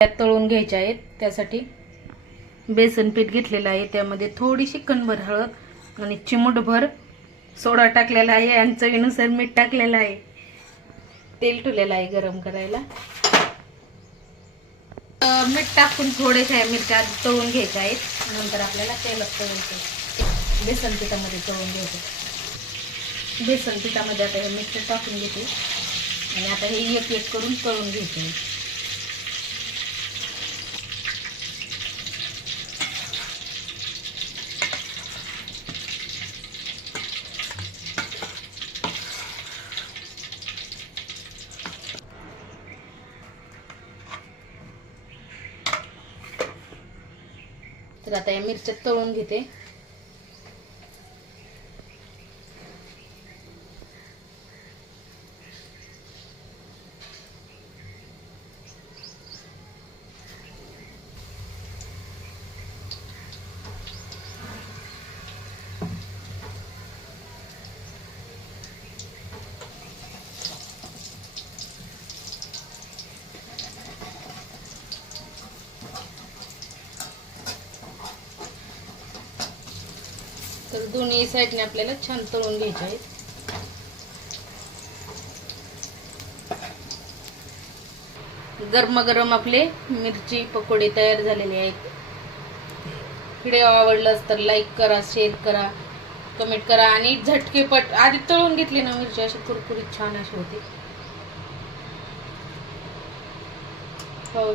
त्यात तळून घ्यायच्या आहेत. त्यासाठी बेसन पीठ घेतलेलं आहे. त्यामध्ये थोडीशी कणभर हळद आणि चिमूटभर सोडा टाकलेला आहे. आणि चवीनुसार मीठ टाकलेलं आहे. तेल ठेवलेलं आहे गरम करायला. मीठ टाकून थोडेशा मिरच्या तळून घ्यायच्या आहेत. नंतर आपल्याला तेलात तळून बेसन पिठामध्ये तळून घ्यायचं बेसन पिठामध्ये आता हे मिरच्या टाकून घेते. आणि आता हे एक एक करून तळून घ्यायचे तर आता या मिरच्या तळून घेते. तर दोन्ही साईडने आपल्याला छान तळून घ्यायचे आहेत. गरमागरम आपले मिरची पकोडे तयार झालेले आहेत. व्हिडिओ आवडलाच तर लाईक करा शेअर करा कमेंट करा आणि झटकेपट आधी तळून घेतली ना मिरची अशी कुरकुरीत छान अशी होती. पाहू